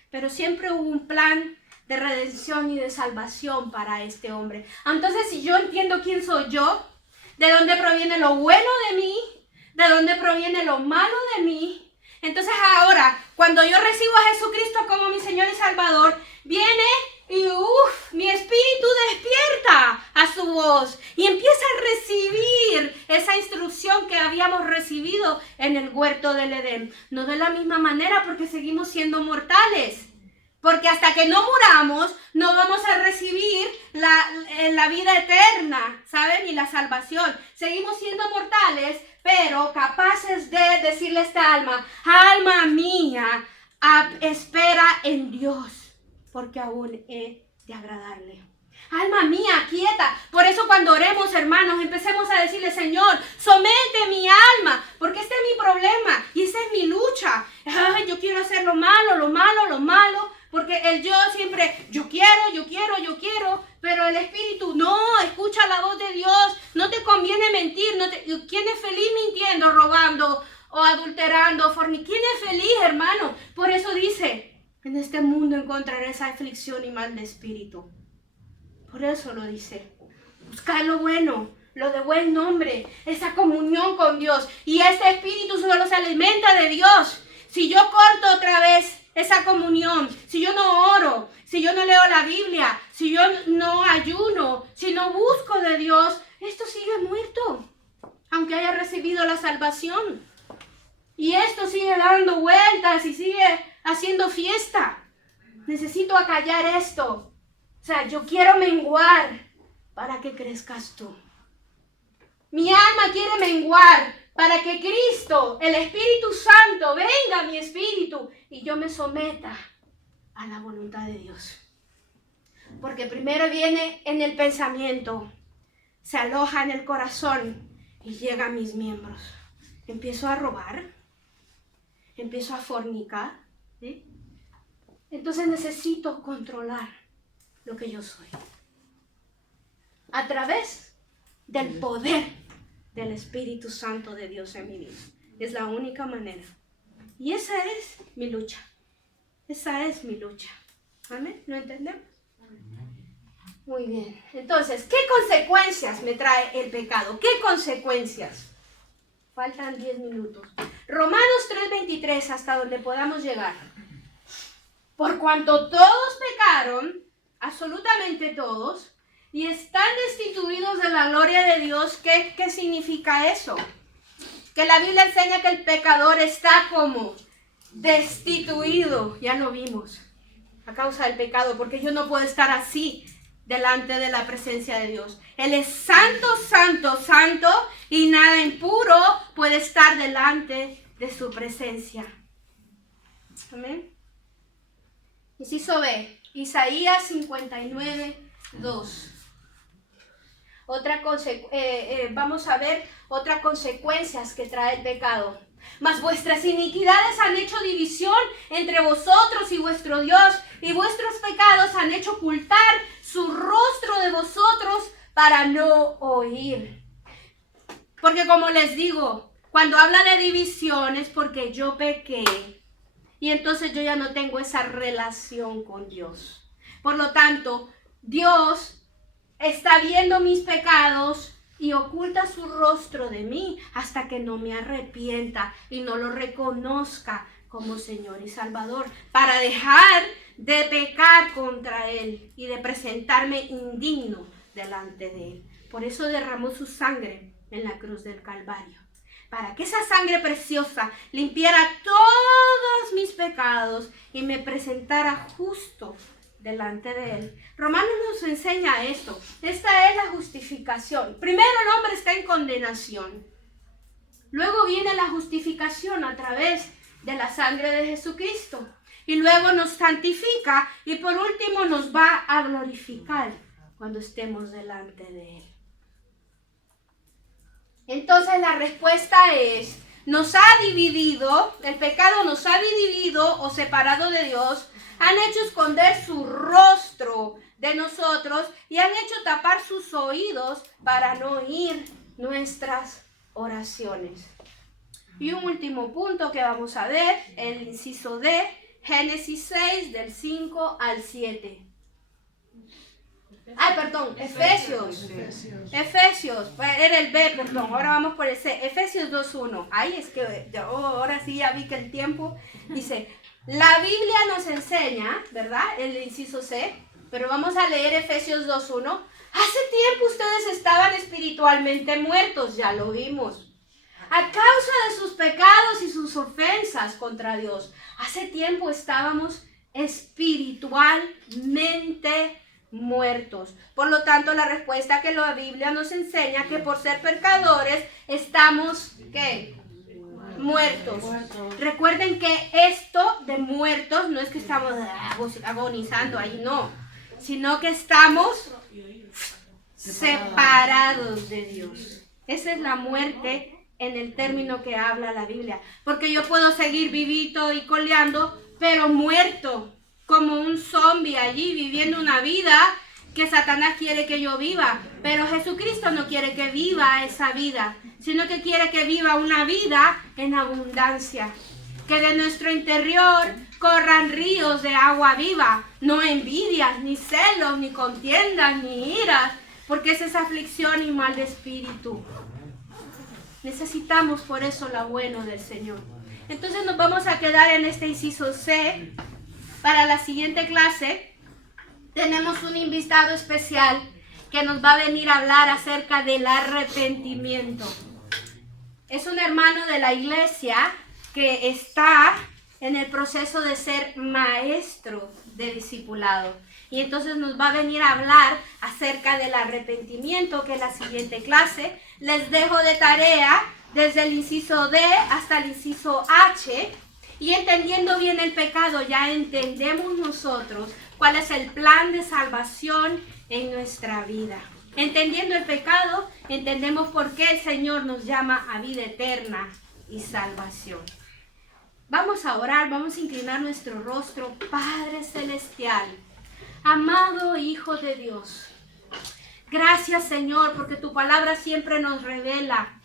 Pero siempre hubo un plan de redención y de salvación para este hombre. Entonces, si yo entiendo quién soy yo, de dónde proviene lo bueno de mí, de dónde proviene lo malo de mí, entonces ahora, cuando yo recibo a Jesucristo como mi Señor y Salvador, viene y mi espíritu despierta a su voz y empieza a recibir esa instrucción que habíamos recibido en el huerto del Edén. No de la misma manera porque seguimos siendo mortales. Porque hasta que no muramos, no vamos a recibir la vida eterna, ¿saben? Y la salvación. Seguimos siendo mortales, pero capaces de decirle a esta alma, alma mía, espera en Dios, porque aún he de agradarle. Alma mía, quieta. Por eso cuando oremos, hermanos, empecemos a decirle, Señor, somete mi alma, porque este es mi problema y esa es mi lucha. Ay, yo quiero hacer lo malo. Porque el yo siempre, yo quiero, pero el espíritu, no, escucha la voz de Dios, no te conviene mentir, ¿quién es feliz mintiendo, robando o adulterando? ¿Quién es feliz, hermano? Por eso dice, en este mundo encontrarás aflicción y mal de espíritu. Por eso lo dice, buscar lo bueno, lo de buen nombre, esa comunión con Dios. Y ese espíritu solo se alimenta de Dios. Si yo corto otra vez esa comunión, si yo no oro, si yo no leo la Biblia, si yo no ayuno, si no busco de Dios, esto sigue muerto, aunque haya recibido la salvación. Y esto sigue dando vueltas y sigue haciendo fiesta. Necesito acallar esto. O sea, yo quiero menguar para que crezcas tú. Mi alma quiere menguar para que Cristo, el Espíritu Santo, venga a mi espíritu y yo me someta a la voluntad de Dios. Porque primero viene en el pensamiento, se aloja en el corazón y llega a mis miembros. Empiezo a robar, empiezo a fornicar, ¿sí? Entonces necesito controlar lo que yo soy a través del poder del Espíritu Santo de Dios en mi vida. Es la única manera. Y esa es mi lucha. Esa es mi lucha. ¿Amén? ¿Lo entendemos? Muy bien. Entonces, ¿qué consecuencias me trae el pecado? ¿Qué consecuencias? Faltan 10 minutos. Romanos 3:23, hasta donde podamos llegar. Por cuanto todos pecaron, absolutamente todos, y están destituidos de la gloria de Dios, ¿qué significa eso? Que la Biblia enseña que el pecador está como destituido, ya lo vimos, a causa del pecado, porque yo no puedo estar así delante de la presencia de Dios. Él es santo, santo, santo, y nada impuro puede estar delante de su presencia. Amén. Inciso B, Isaías 59:2. Vamos a ver otras consecuencias que trae el pecado. Mas vuestras iniquidades han hecho división entre vosotros y vuestro Dios, y vuestros pecados han hecho ocultar su rostro de vosotros para no oír. Porque como les digo, cuando habla de división es porque yo pequé, y entonces yo ya no tengo esa relación con Dios. Por lo tanto, Dios está viendo mis pecados y oculta su rostro de mí hasta que no me arrepienta y no lo reconozca como Señor y Salvador, para dejar de pecar contra Él y de presentarme indigno delante de Él. Por eso derramó su sangre en la cruz del Calvario, para que esa sangre preciosa limpiara todos mis pecados y me presentara justo delante de Él. Romanos nos enseña esto. Esta es la justificación. Primero el hombre está en condenación. Luego viene la justificación a través de la sangre de Jesucristo. Y luego nos santifica y por último nos va a glorificar cuando estemos delante de Él. Entonces la respuesta es, nos ha dividido, el pecado nos ha dividido o separado de Dios, han hecho esconder su rostro de nosotros y han hecho tapar sus oídos para no oír nuestras oraciones. Y un último punto que vamos a ver, el inciso D, Génesis 6, del 5 al 7. Efesios, era el B, perdón, ahora vamos por el C. Efesios 2:1. Ay, es que ahora sí ya vi que el tiempo dice, la Biblia nos enseña, ¿verdad? El inciso C, pero vamos a leer Efesios 2:1. Hace tiempo ustedes estaban espiritualmente muertos, ya lo vimos, a causa de sus pecados y sus ofensas contra Dios. Hace tiempo estábamos espiritualmente muertos. Por lo tanto, la respuesta que la Biblia nos enseña que por ser pecadores estamos, ¿qué? Muertos. Recuerden que esto de muertos no es que estamos agonizando ahí, no, sino que estamos separados de Dios. Esa es la muerte en el término que habla la Biblia. Porque yo puedo seguir vivito y coleando, pero muerto, como un zombie allí viviendo una vida que Satanás quiere que yo viva. Pero Jesucristo no quiere que viva esa vida, sino que quiere que viva una vida en abundancia. Que de nuestro interior corran ríos de agua viva, no envidias, ni celos, ni contiendas, ni iras, porque esa es aflicción y mal de espíritu. Necesitamos por eso lo bueno del Señor. Entonces nos vamos a quedar en este inciso C. Para la siguiente clase tenemos un invitado especial que nos va a venir a hablar acerca del arrepentimiento. Es un hermano de la iglesia que está en el proceso de ser maestro de discipulado. Y entonces nos va a venir a hablar acerca del arrepentimiento, que es la siguiente clase. Les dejo de tarea desde el inciso D hasta el inciso H. Y entendiendo bien el pecado, ya entendemos nosotros cuál es el plan de salvación en nuestra vida. Entendiendo el pecado, entendemos por qué el Señor nos llama a vida eterna y salvación. Vamos a orar, vamos a inclinar nuestro rostro. Padre Celestial, amado Hijo de Dios, gracias Señor porque tu palabra siempre nos revela.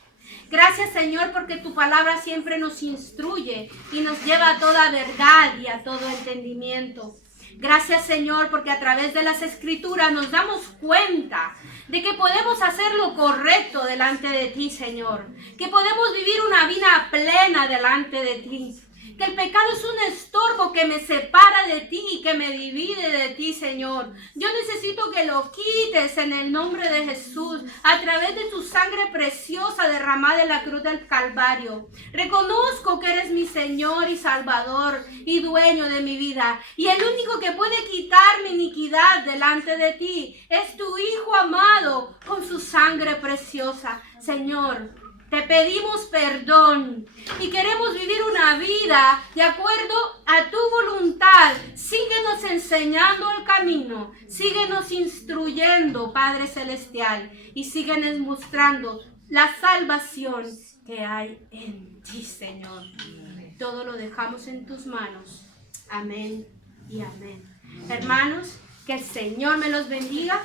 Gracias Señor porque tu palabra siempre nos instruye y nos lleva a toda verdad y a todo entendimiento. Gracias Señor porque a través de las escrituras nos damos cuenta de que podemos hacer lo correcto delante de ti, Señor. Que podemos vivir una vida plena delante de ti. Que el pecado es un estorbo que me separa de ti y que me divide de ti, Señor. Yo necesito que lo quites en el nombre de Jesús, a través de tu sangre preciosa derramada en la cruz del Calvario. Reconozco que eres mi Señor y Salvador y dueño de mi vida. Y el único que puede quitar mi iniquidad delante de ti es tu Hijo amado con su sangre preciosa. Señor, te pedimos perdón y queremos vivir una vida de acuerdo a tu voluntad. Síguenos enseñando el camino, síguenos instruyendo, Padre Celestial, y síguenos mostrando la salvación que hay en ti, Señor. Todo lo dejamos en tus manos. Amén y amén. Hermanos, que el Señor me los bendiga.